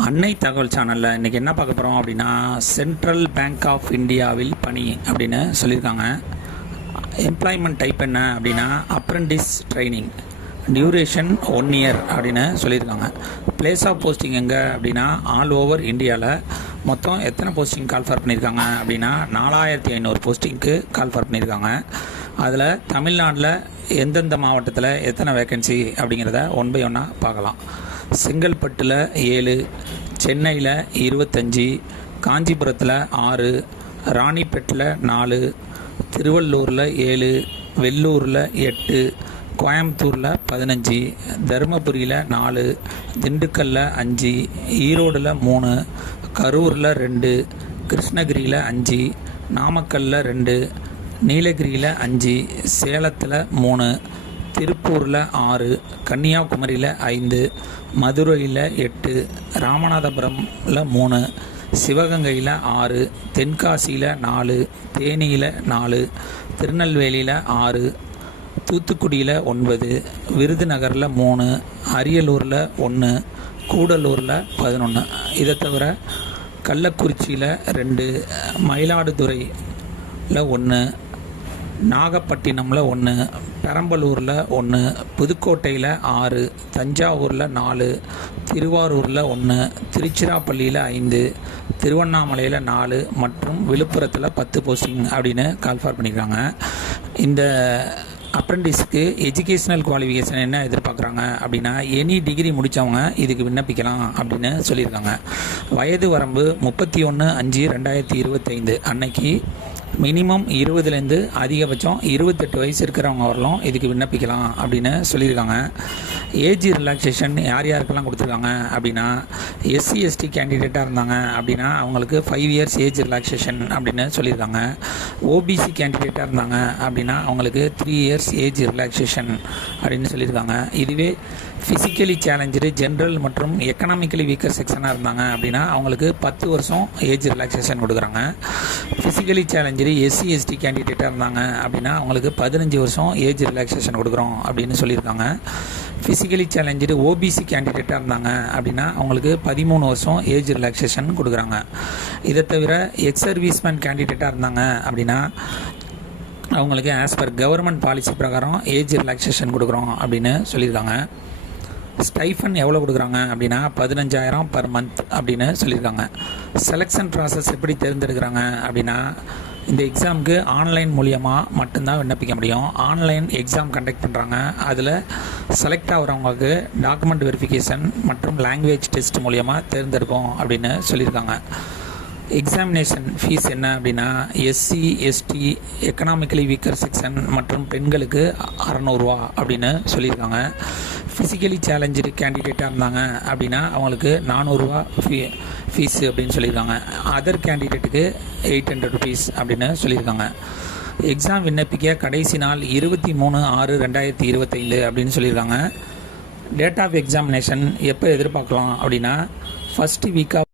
அன்னை தகவல் சேனலில் இன்றைக்கி என்ன பார்க்க போகிறோம் அப்படின்னா, சென்ட்ரல் பேங்க் ஆஃப் இந்தியாவில் பணி அப்படின்னு சொல்லியிருக்காங்க. எம்ப்ளாய்மெண்ட் டைப் என்ன அப்படின்னா அப்ரெண்டிஸ் ட்ரைனிங், டியூரேஷன் 1 இயர் அப்படின்னு சொல்லியிருக்காங்க. பிளேஸ் ஆஃப் போஸ்டிங் எங்கே அப்படின்னா ஆல் ஓவர் இந்தியாவில். மொத்தம் எத்தனை போஸ்டிங் கால்ஃபர் பண்ணியிருக்காங்க அப்படின்னா 4500 போஸ்டிங்க்கு கால்ஃபர் பண்ணியிருக்காங்க. அதில் தமிழ்நாட்டில் எந்தெந்த மாவட்டத்தில் எத்தனை வேக்கன்சி அப்படிங்கிறத 1 by 1 பார்க்கலாம். செங்கல்பட்டில் 7, சென்னையில் 25, காஞ்சிபுரத்தில் 6, ராணிப்பேட்டில் 4, திருவள்ளூரில் 7, வெள்ளூரில் 8, கோயம்புத்தூரில் 15, தருமபுரியில் 4, திண்டுக்கல்லில் 5, ஈரோடில் 3, கரூரில் 2, கிருஷ்ணகிரியில் 5, நாமக்கல்லில் 2, நீலகிரியில் 5, சேலத்தில் 3, திருப்பூரில் 6, கன்னியாகுமரியில் 5, மதுரையில் 8, ராமநாதபுரமில் 3, சிவகங்கையில் 6, தென்காசியில் 4, தேனியில் 4, திருநெல்வேலியில் 6, தூத்துக்குடியில் 9, விருதுநகரில் 3, அரியலூரில் 1, கூடலூரில் 11. இதை தவிர கள்ளக்குறிச்சியில் 2, மயிலாடுதுறையில் 1, நாகப்பட்டினமில் 1, பெரம்பலூரில் 1, புதுக்கோட்டையில் 6, தஞ்சாவூரில் 4, திருவாரூரில் 1, திருச்சிராப்பள்ளியில் 5, திருவண்ணாமலையில் 4 மற்றும் விழுப்புரத்தில் 10 போஸ்டிங் அப்படின்னு கால்ஃபார் பண்ணியிருக்காங்க. இந்த அப்ரெண்டிஸ்க்கு எஜுகேஷ்னல் குவாலிஃபிகேஷன் என்ன எதிர்பார்க்குறாங்க அப்படின்னா எனி டிகிரி முடித்தவங்க இதுக்கு விண்ணப்பிக்கலாம் அப்படின்னு சொல்லியிருக்காங்க. வயது வரம்பு 31/5/2025 அன்னைக்கு மினிமம் 20லேருந்து அதிகபட்சம் 28 வயசு இருக்கிறவங்க வரலாம் இதுக்கு விண்ணப்பிக்கலாம் அப்படின்னு சொல்லியிருக்காங்க. ஏஜ் ரிலாக்ஸேஷன் யார் யாருக்கெல்லாம் கொடுத்துருக்காங்க அப்படின்னா எஸ்சி எஸ்டி கேண்டிடேட்டாக இருந்தாங்க அப்படின்னா அவங்களுக்கு 5 இயர்ஸ் ஏஜ் ரிலாக்ஸேஷன் அப்படின்னு சொல்லியிருக்காங்க. ஓபிசி கேண்டிடேட்டாக இருந்தாங்க அப்படின்னா அவங்களுக்கு 3 இயர்ஸ் ஏஜ் ரிலாக்ஸேஷன் அப்படின்னு சொல்லியிருக்காங்க. இதுவே ஃபிசிக்கலி சேலஞ்சு ஜென்ரல் மற்றும் எக்கனாமிக்கலி வீக்கர் செக்ஷனாக இருந்தாங்க அப்படின்னா அவங்களுக்கு 10 வருஷம் ஏஜ் ரிலாக்ஸேஷன் கொடுக்குறாங்க. ஃபிசிக்கலி சேலஞ்சு எஸ்சி எஸ்டி கேண்டிடேட்டாக இருந்தாங்க அப்படின்னா அவங்களுக்கு 15 வருஷம் ஏஜ் ரிலாக்ஸேஷன் கொடுக்குறோம் அப்படின்னு சொல்லியிருக்காங்க. ஃபிசிக்கலி சேலஞ்சு ஓபிசி கேண்டிடேட்டாக இருந்தாங்க அப்படின்னா அவங்களுக்கு 13 வருஷம் ஏஜ் ரிலாக்ஸேஷன் கொடுக்குறாங்க. இதை தவிர எக்ஸ் சர்வீஸ்மேன் கேண்டிடேட்டாக இருந்தாங்க அப்படின்னா அவங்களுக்கு ஆஸ் பர் கவர்மெண்ட் பாலிசி பிரகாரம் ஏஜ் ரிலாக்ஸேஷன் கொடுக்குறோம் அப்படின்னு சொல்லியிருக்காங்க. ஸ்டைஃபன் எவ்வளோ கொடுக்குறாங்க அப்படின்னா 15,000 per month அப்படின்னு சொல்லியிருக்காங்க. செலெக்ஷன் ப்ராசஸ் எப்படி தேர்ந்தெடுக்கிறாங்க அப்படின்னா இந்த எக்ஸாமுக்கு ஆன்லைன் மூலியமாக மட்டும்தான் விண்ணப்பிக்க முடியும். ஆன்லைன் எக்ஸாம் கண்டக்ட் பண்ணுறாங்க. அதில் செலக்ட் ஆகிறவங்களுக்கு டாக்குமெண்ட் வெரிஃபிகேஷன் மற்றும் லாங்குவேஜ் டெஸ்ட் மூலியமாக தேர்ந்தெடுப்போம் அப்படின்னு சொல்லியிருக்காங்க. எக்ஸாமினேஷன் ஃபீஸ் என்ன அப்படின்னா SC ST economically weaker section மற்றும் பெண்களுக்கு 600 ரூபா அப்படின்னு சொல்லியிருக்காங்க. ஃபிசிக்கலி சேலஞ்சு கேண்டிடேட்டாக இருந்தாங்க அப்படின்னா அவங்களுக்கு 400 ரூபா ஃபீஸு அப்படின்னு சொல்லியிருக்காங்க. அதர் கேண்டிடேட்டுக்கு 800 rupees அப்படின்னு சொல்லியிருக்காங்க. எக்ஸாம் விண்ணப்பிக்க கடைசி நாள் 23/6/2025 அப்படின்னு சொல்லியிருக்காங்க. டேட் ஆஃப் எக்ஸாமினேஷன் எப்போ எதிர்பார்க்கலாம் அப்படின்னா ஃபஸ்ட்டு வீக் ஆஃப்